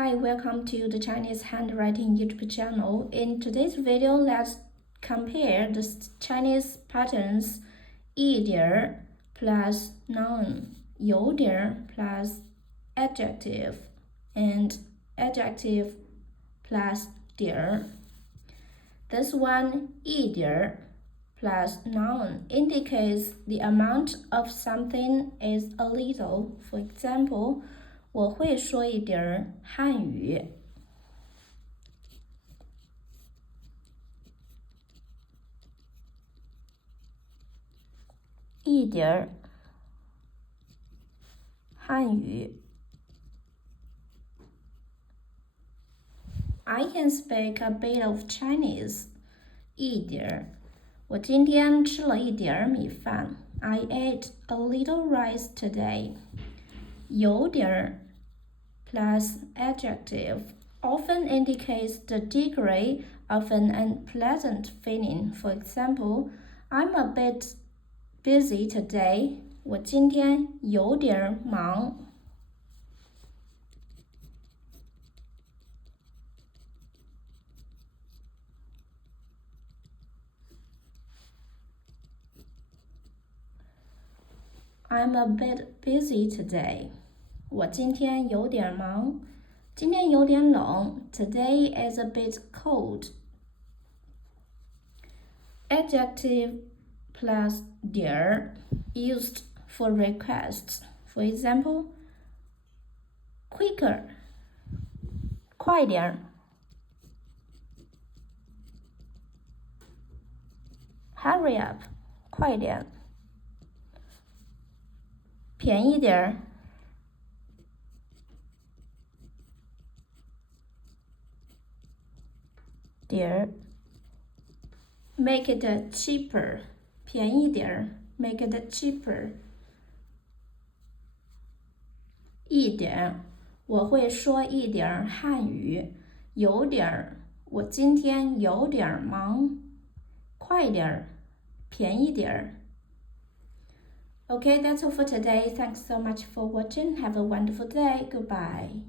Hi, welcome to the Chinese Handwriting YouTube channel. In today's video, let's compare the Chinese patterns 一点 plus noun, 有点 plus adjective, and adjective plus 点. This one, 一点 plus noun indicates the amount of something is a little. For example, 我会说一点汉语。一点汉语。I can speak a bit of Chinese. 一点，我今天吃了一点米饭。I ate a little rice today. 有点 plus adjective often indicates the degree of an unpleasant feeling. For example, I'm a bit busy today. 我今天有点忙。I'm a bit busy today. 我今天有点忙。今天有点冷。Today is a bit cold. Adjective plus 点 used for requests. For example, quicker. 快点。Hurry up. 快点。便宜点儿。点儿。Make it cheaper. 便宜点儿。Make it cheaper. 一点，我会说一点汉语。有点，我今天有点忙。快点儿，便宜点儿。Okay, that's all for today. Thanks so much for watching. Have a wonderful day. Goodbye.